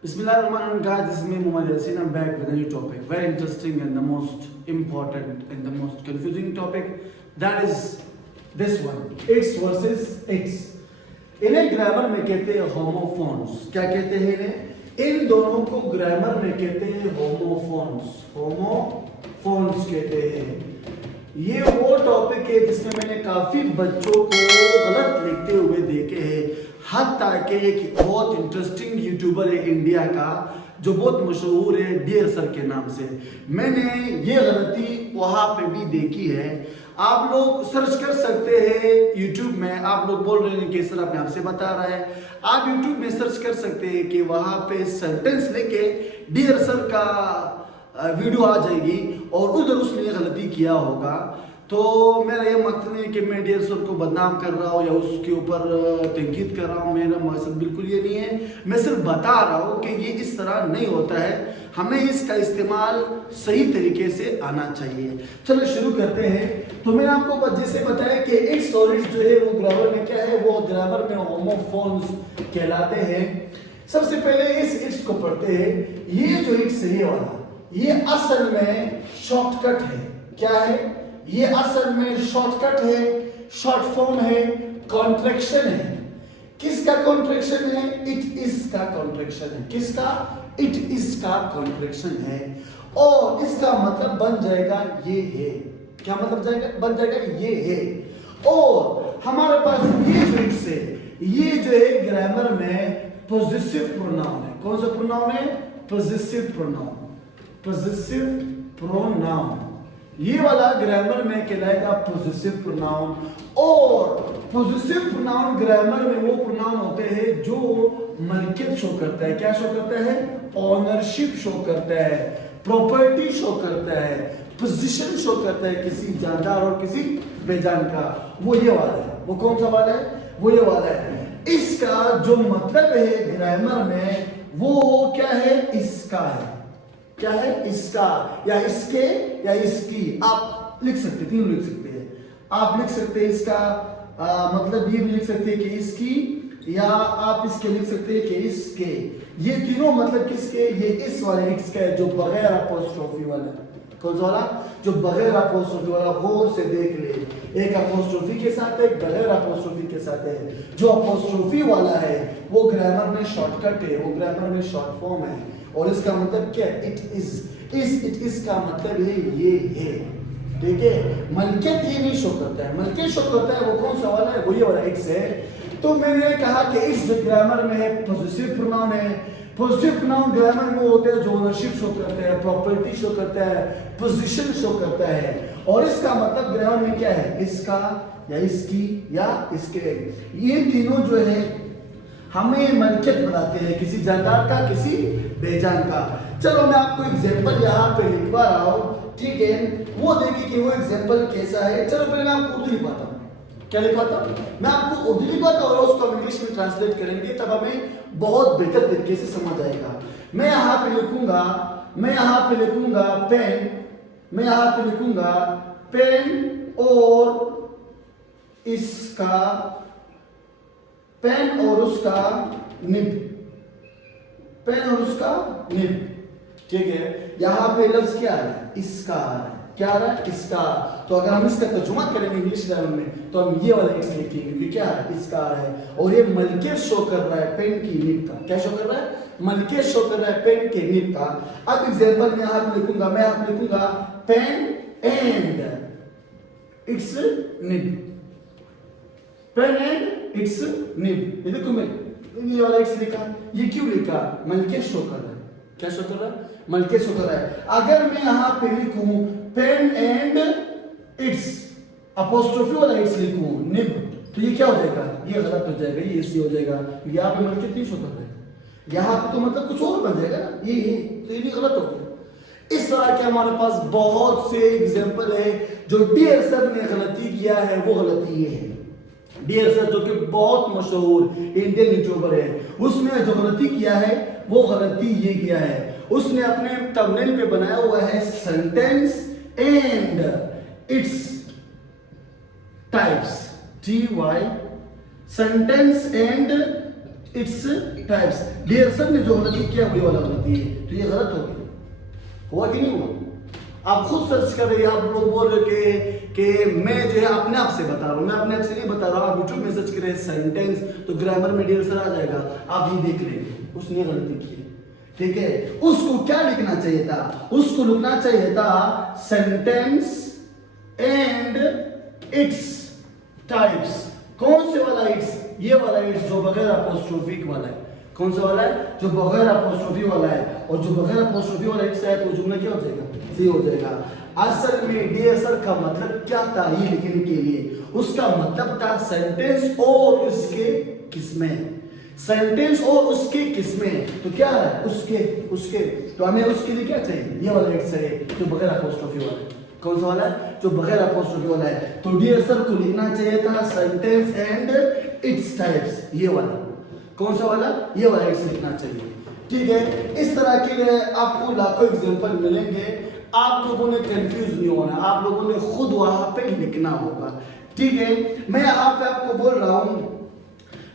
Bismillahirrahmanirrahim, guys. This is me, Muhammad Yasin. I'm back with a new topic. Very interesting and the most important and the most confusing topic. That is this one. Its versus its. इन्हें grammar में कहते हैं homophones. क्या कहते हैं इन्हें? इन दोनों को ग्रामर में कहते हैं होमोफोन्स. होमोफोन्स कहते हैं. ये वो टॉपिक है जिसमें मैंने काफी बच्चों को गलत लिखते हुए देखे हैं. हत्ता कि एक बहुत इंटरेस्टिंग यूट्यूबर है इंडिया का जो बहुत मशहूर है डियर सर के नाम से. मैंने ये गलती वहां पे भी देखी है. आप लोग सर्च कर सकते हैं यूट्यूब में. आप लोग बोल रहे हैं कि सर अपने आप से बता रहा है. आप यूट्यूब में सर्च कर सकते हैं कि वहां पे सेंटेंस लेके डियर सर का वीडियो आ जाएगी और उधर उसने ये गलती किया होगा. तो मेरा ये मकसद नहीं है कि मैं डियर सर को बदनाम कर रहा हूँ या उसके ऊपर तनकीद कर रहा हूँ. मेरा मकसद बिल्कुल ये नहीं है. मैं सिर्फ बता रहा हूँ कि ये इस तरह नहीं होता है. हमें इसका इस्तेमाल सही तरीके से आना चाहिए. चलो शुरू करते हैं. तो मैंने आपको जैसे बताया कि इट्स और इट्स जो है वो ग्रामर में क्या है, वो ग्रामर में होमोफोन्स कहलाते हैं. सबसे पहले इस इट्स को पढ़ते हैं. ये जो इट्स है ये वाला, ये असल में शॉर्टकट है. क्या है ये? असल में शॉर्टकट है, शॉर्ट फॉर्म है, कॉन्ट्रैक्शन है. किसका कॉन्ट्रैक्शन है? इट इज का कॉन्ट्रैक्शन है. किसका? इट इज का कॉन्ट्रैक्शन है. और इसका मतलब बन जाएगा ये है. क्या मतलब जाएगा? बन जाएगा ये है. और हमारे पास ये जो इट्स है, ये जो है ग्रामर में पोजेसिव प्रोनाउन है. कौन सा प्रोनाउन है? Possessive pronoun. पोजेसिव प्रोनाउन ये वाला ग्रामर में कहलाएगा पोजेसिव प्रोनाउन. और पोजेसिव प्रोनाउन ग्रामर में वो प्रोनाउन होते हैं जो मलकियत शो करता है. क्या शो करता है? ऑनरशिप शो करता है, प्रॉपर्टी शो करता है, पोजीशन शो करता है किसी जानदार और किसी बेजान का. वो ये वाला है. वो कौन सा वाला है? वो ये वाला है. इसका जो मतलब है ग्रामर में वो क्या है? इसका है. क्या है? इसका या इसके या इसकी. आप लिख सकते, तीन लिख सकते हैं. आप लिख सकते हैं इसका मतलब ये भी लिख सकते हैं कि इसकी, या आप इसके लिख सकते हैं कि इसके. ये तीनों मतलब किसके? ये इस वाले इट्स का है जो बगैर अपोस्ट्रोफी वाला. कौन सा वाला? जो बगैर अपोस्ट्रोफी वाला. गौर से देख ले. एक अपोस्ट्रोफी के साथ है, एक बगैर अपोस्ट्रोफी के साथ है. जो अपोस्ट्रोफी वाला है वो ग्रामर में शॉर्टकट है, वो ग्रामर में शॉर्ट फॉर्म है. और इसका मतलब क्या? It is. इट इज का मतलब है ये है. ठीक है. मलकियत ये नहीं शो करता है. मलकियत शो करता है वो कौन सा वाला है? वो ये वाला इट्स है. तो मैंने कहा कि इस ग्रामर में है पॉजिटिव प्रोनाउन है. पॉजिटिव प्रोनाउन ग्रामर में होते हैं जो ओनरशिप शो करते हैं, प्रॉपर्टी शो करता है, पोजीशन शो करता है. और इसका मतलब ग्रामर में क्या है? इसका या इसकी या इसके. ये तीनों जो है हमें मलकियत बनाते हैं किसी जानदार का, किसी बेजान का. चलो मैं आपको एग्जांपल यहाँ पे लिखवा रहा हूँ. ठीक है. वो देखिए कि वो एग्जांपल कैसा है. चलो पहले मैं आपको उर्दू लिखवाता हूँ. क्या लिखवाता हूँ? मैं आपको उर्दू लिखवाता हूँ और उसको इंग्लिश में ट्रांसलेट करेंगे, तब हमें बहुत बेहतर तरीके से समझ आएगा. मैं यहाँ पे लिखूंगा पेन. मैं यहाँ पे लिखूंगा पेन और इसका, पेन और उसका निब. पेन और उसका निब. ठीक है. यहां पे लफ्ज क्या है? इसका आ रहा है. क्या आ रहा है? इसका. तो अगर हम इसका तर्जुमा करेंगे इंग्लिश लेवल में तो हम ये वाला इट्स लिखेंगे क्योंकि क्या है? इसका आ रहा है. और ये मलकियत शो कर रहा है पेन की निब का. क्या शो कर रहा है? मलकियत शो कर रहा है पेन के निब का. अब एग्जांपल में यहां पे लिखूंगा, मैं यहां पे लिखूंगा pen and its nib. Pen and its nib. ये देखो मैं ये वाला इट्स लिखा. ये क्यों लिखा? मलकियत शो कर रहा है. क्या शो कर रहा है? मलकियत शो कर रहा है. अगर मैं यहां पे लिखूं पेन एंड इट्स अपोस्ट्रोफी वाला इट्स लिखूं निब, तो ये क्या हो जाएगा? ये गलत हो जाएगा. ये इसलिए हो जाएगा यहां पे मलकियत नहीं शो कर रहा है. यहां पे तो मतलब कुछ और बन जाएगा ना. ये तो ये भी गलत हो गया. इस तरह के हमारे पास बहुत से एग्जांपल है. जो डियर सर ने गलती किया है वो गलती ये है. डियर सर जो कि बहुत मशहूर इंडियन यूट्यूबर है, उसने जो गलती किया है वो गलती ये किया है. उसने अपने थंबनेल पे बनाया हुआ है sentence and its types. TY sentence and its types. Dear sir ने जो गलती किया वही वाला गलती है, तो ये गलत हो गया, हुआ कि नहीं हुआ? आप खुद सर्च कर रहे हैं, आप लोग बोल रहे कि मैं जो है अपने आप से बता रहा हूँ, मैं अपने आप से नहीं बता रहा हूँ। आप यूट्यूब में सर्च करें सेंटेंस तो ग्रामर में डियर सर आ जाएगा, आप ये देख लेंगे उसने गलती की, ठीक है। उसको क्या लिखना चाहिए था? उसको लिखना चाहिए था सेंटेंस एंड इट्स टाइप्स। कौन से वाला इट्स? ये वाला इट्स जो बगैर अपोस्ट्रोफी वाला है। कौन सा वाला है? जो बगैर अपोस्ट्रोफी वाला है। और जो बगैर अपोस्ट्रोफी वाला इट्स है तो जुमला क्या हो जाएगा? सही हो जाएगा। असल में डियर सर का मतलब क्या था ये लिखने के लिए? उसका मतलब था सेंटेंस और उसके किस्में, सेंटेंस और उसके किस्में। तो क्या है? उसके तो हमें उसके लिए क्या चाहिए? ये वाला इट्स है जो बगैर अपोस्ट्रोफी वाला है। कौन सा वाला है? जो बगैर अपोस्ट्रोफी वाला है। तो डियर सर को लिखना चाहिए था सेंटेंस एंड इट्स टाइप्स, ये वाला। कौन सा वाला? ये वाला इट्स लिखना चाहिए, ठीक है। इस तरह के आपको लाखों एग्जांपल मिलेंगे, आप लोगों ने कंफ्यूज नहीं होना, आप लोगों ने खुद वहां पे लिखना होगा, ठीक है। मैं यहाँ पे आपको बोल रहा हूँ,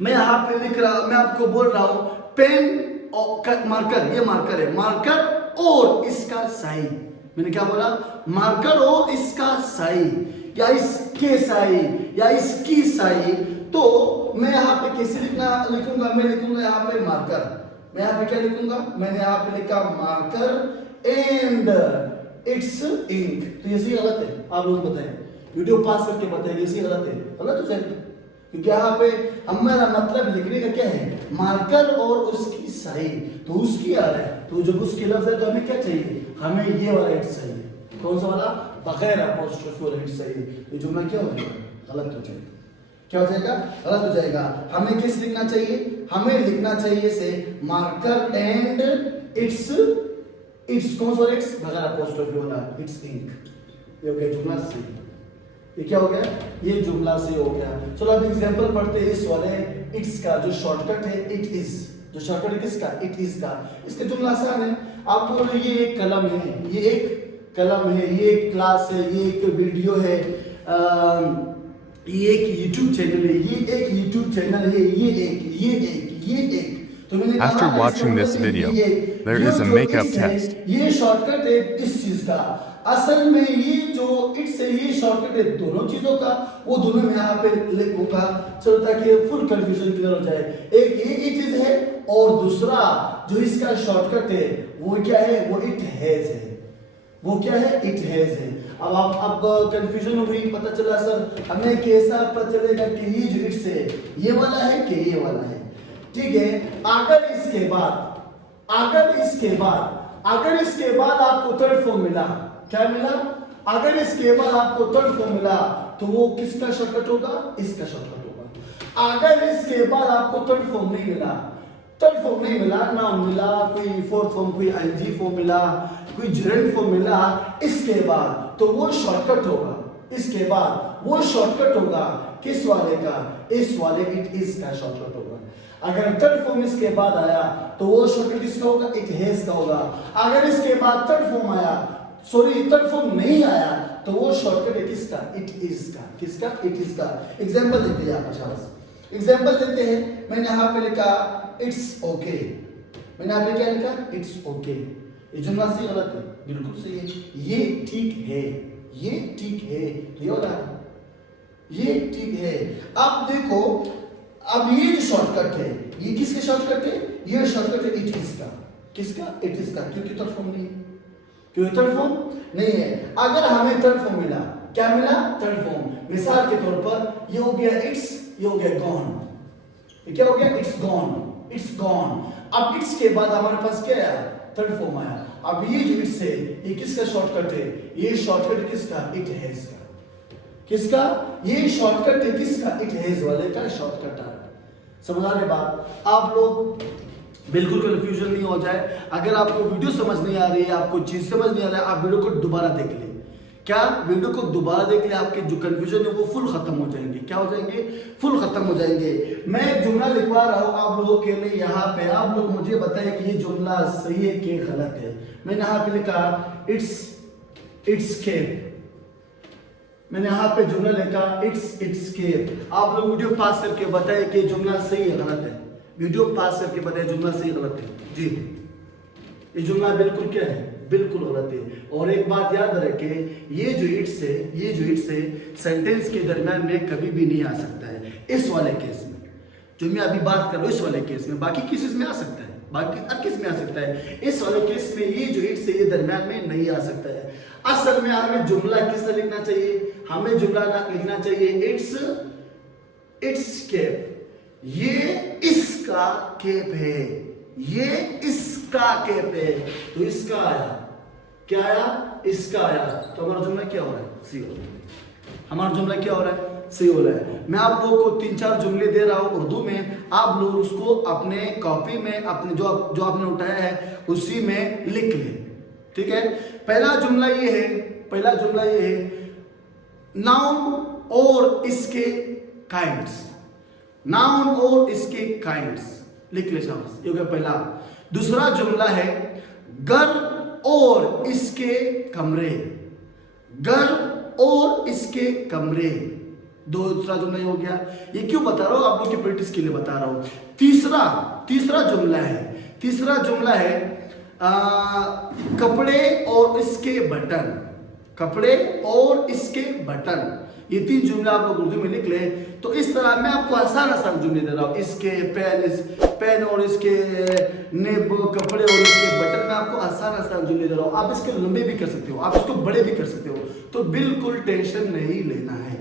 मैं यहाँ पे लिख रहा, मैं आपको बोल रहा हूँ पेन और मार्कर, ये मार्कर है, मार्कर और इसका साई। मैंने क्या बोला? मार्कर और इसका साई, या इसके साई, या इसकी साई। तो मैं यहाँ पे कैसे लिखूंगा? मैं लिखूंगा यहाँ पे मार्कर। मैं यहाँ पे क्या लिखूंगा? मैंने यहाँ पे लिखा मार्कर एंड इट्स इंक। तो ये सही गलत है? आप लोग बताएं, वीडियो पास करके बताएं, ये सही गलत है? गलत हो जाएगा, क्योंकि यहाँ पे हमारा मतलब लिखने का क्या है? मार्कर और उसकी साई। तो उसकी आ रहा है, तो जब उसकी लफ्ज है तो हमें क्या चाहिए? हमें ये वाला इट्स चाहिए। कौन सा वाला? बगैर अपोस्ट्रोफी वाला इट्स चाहिए। तो जुमला क्या हो जाएगा? गलत हो जाएगा। क्या हो जाएगा? गलत हो जाएगा। हमें किस लिखना चाहिए? हमें लिखना चाहिए से मार्कर एंड इट्स, इट्स कौन सा इट्स? बगैर अपोस्ट्रोफी वाला इट्स इंक। ये हो गया जुमला सही। ये क्या हो गया? ये जुमला से हो गया। चलो अब एग्जांपल पढ़ते हैं इस वाले इट्स का, जो शॉर्टकट है इट इज। जो शॉर्टकट है किसका? इट इज का। इसका जुमला आसान है। आप बोलो ये एक कलम है, ये एक कलम है, ये एक क्लास है, ये एक वीडियो है, ये एक YouTube चैनल है, ये एक YouTube चैनल है, ये एक। तो मैंने कहा After watching this video, there is a makeup test. ये शॉर्टकट है इस चीज का। असल में ये जो इट्स है ये शॉर्टकट है दोनों चीजों का, वो दोनों मैं यहाँ पे लिखूंगा, चलो ताकि फुल कंफ्यूजन क्लियर हो जाए। एक ये इट इज है और दूसरा जो इसका शॉर्टकट है वो क्या है? वो इट हैज है। वो क्या है? इट हैज है। अब कंफ्यूजन हो गई, पता चला सर हमें कैसा पता चलेगा कि ये जो इट्स है ये वाला है कि ये वाला है, ठीक है। अगर इसके बाद आपको थर्ड फॉर्म मिला, क्या मिला? अगर इसके बाद आपको थर्ड फॉर्म मिला तो वो किसका शॉर्टकट होगा? इसका शॉर्टकट होगा। अगर इसके बाद आपको थर्ड फॉर्म नहीं मिला, नाउन मिला, कोई फोर्थ फॉर्म, कोई आईएनजी फॉर्म मिला, कोई जेरेंड फॉर्म मिला, इसके बाद तो वो शॉर्टकट होगा। इसके बाद वो शॉर्टकट होगा किस वाले का? इस वाले इट इज का शॉर्टकट होगा। अगर थर्ड फॉर्म इसके बाद आया तो वो शॉर्टकट किसका होगा? इट हैज का होगा। अगर इसके बाद थर्ड फॉर्म आया, सॉरी थर्ड फॉर्म नहीं आया तो वो शॉर्टकट है किसका? इट इज का। किसका? इट इज का। एग्जांपल देते हैं आप, शाबाश। एग्जांपल देते हैं। मैंने यहाँ पे लिखा इट्स ओके। मैंने यहाँ पे क्या लिखा? It's okay. ये जुमला सही गलत है? बिल्कुल सही है। ये ठीक है, ये ठीक है, तो ये वाला है, ये ठीक है। अब देखो, अब ये जो शॉर्टकट है ये किसके शॉर्टकट है? ये शॉर्टकट है इट इज का। किसका? इट इज का। क्योंकि थर्ड फॉर्म नहीं है, क्योंकि थर्ड फॉर्म नहीं है। अगर हमें थर्ड फॉर्म मिला, क्या मिला? Third form. मिसाल के तौर पर ये हो गया इट्स, ये हो गया गॉन। ये क्या हो गया? It's gone, it's gone. अब इट्स के बाद हमारे पास क्या आया? थर्ड फॉर्म आया। अब ये जो इट्स है ये किसका शॉर्टकट है? ये शॉर्टकट किसका? इट हैज का। किसका? ये शॉर्टकट है किसका? इट हैज वाले का शॉर्टकट है। समझ आ रही बात? आप लोग बिल्कुल कंफ्यूजन नहीं हो जाए। अगर आपको वीडियो समझ नहीं आ रही है, आपको चीज समझ नहीं आ रहा है, आप वीडियो को दोबारा देख लें। क्या? वीडियो को दोबारा देख ले, आपके जो कंफ्यूजन है वो फुल खत्म हो जाएंगे। क्या हो जाएंगे? फुल खत्म हो जाएंगे। मैं जुमला लिखवा रहा हूं आप लोगों के लिए यहाँ पे, आप लोग मुझे बताएं कि ये जुमला सही है कि गलत है। मैंने यहाँ पे लिखा इट्स केप। मैंने यहाँ पे जुमला लिखा इट्स केप। आप लोग वीडियो पास करके बताएं कि जुमला सही है गलत है। वीडियो पास करके बताइए जुमला सही गलत है। जी ये जुमला बिल्कुल क्या है, बिल्कुल गलत है। और एक बात याद रखें, ये जो इट्स है सेंटेंस के दरमियान में कभी भी नहीं आ सकता है। इस वाले केस में जो मैं अभी बात कर रहा हूँ, इस वाले केस में, बाकी केसेस में आ सकता है, बाकी हर केस में आ सकता है। इस वाले केस में ये जो इट्स है ये दरमियान में नहीं आ सकता है। असल में हमें जुमला किस तरह लिखना चाहिए, हमें जुमला लिखना चाहिए इट्स कैप। ये इसका कैप है, ये इसका कैप है। तो इसका आया, क्या आया, इसका आया। तो हमारा जुमला क्या हो रहा है, सी हो रहा है। हमारा जुमला क्या हो रहा है, सही हो रहा है। मैं आप लोगों को 3-4 जुमले दे रहा हूं उर्दू में, आप लोग उसको अपने कॉपी में, अपने जो आपने उठाया है उसी में लिख लें, ठीक है। पहला जुमला ये है नाउन और इसके काइंड्स, नाउन और इसके काइंड्स लिख ले शाबाश, ये हो गया पहला। दूसरा जुमला है घर और इसके कमरे, घर और इसके कमरे। दूसरा जुमला ये हो गया। ये क्यों बता रहा हूं, आप लोग की प्रैक्टिस के लिए बता रहा हूं। तीसरा जुमला है कपड़े और इसके बटन, कपड़े और इसके बटन। ये 3 जुमले आप लोग उर्दू में लिख ले। तो इस तरह मैं आपको आसान जुमले दे रहा हूँ। इसके पेन और इसके नेब, कपड़े और इसके बटन, में आपको आसान जुमले दे रहा हूँ। आप इसके लंबे भी कर सकते हो, आप इसको बड़े भी कर सकते हो। तो बिल्कुल टेंशन नहीं लेना है,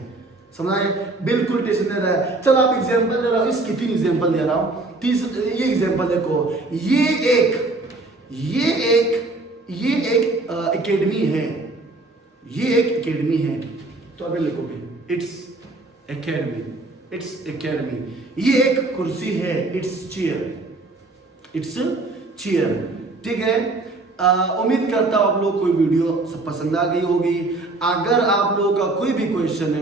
समझाए, बिल्कुल टेंशन नहीं रहा है। चलो आप एग्जाम्पल दे रहा हूँ, इसकी 3 एग्जाम्पल दे रहा हूँ। ये एग्जाम्पल देखो, ये एक एकेडमी है, ये एक एकेडमी है। तो अभी लिखोगे इट्स एकेडमी। ये एक कुर्सी है, इट्स चेयर, ठीक है। उम्मीद करता हूं आप लोग कोई वीडियो पसंद आ गई होगी। अगर आप लोगों का कोई भी क्वेश्चन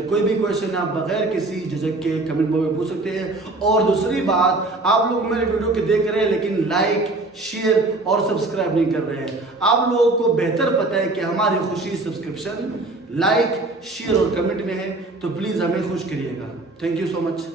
है आप बगैर किसी झिझक के कमेंट बॉक्स में पूछ सकते हैं। और दूसरी बात, आप लोग मेरे वीडियो के देख रहे हैं लेकिन लाइक, शेयर और सब्सक्राइब नहीं कर रहे हैं। आप लोगों को बेहतर पता है कि हमारी खुशी सब्सक्रिप्शन, लाइक, शेयर और कमेंट में है। तो प्लीज हमें खुश करिएगा। Thank you so much.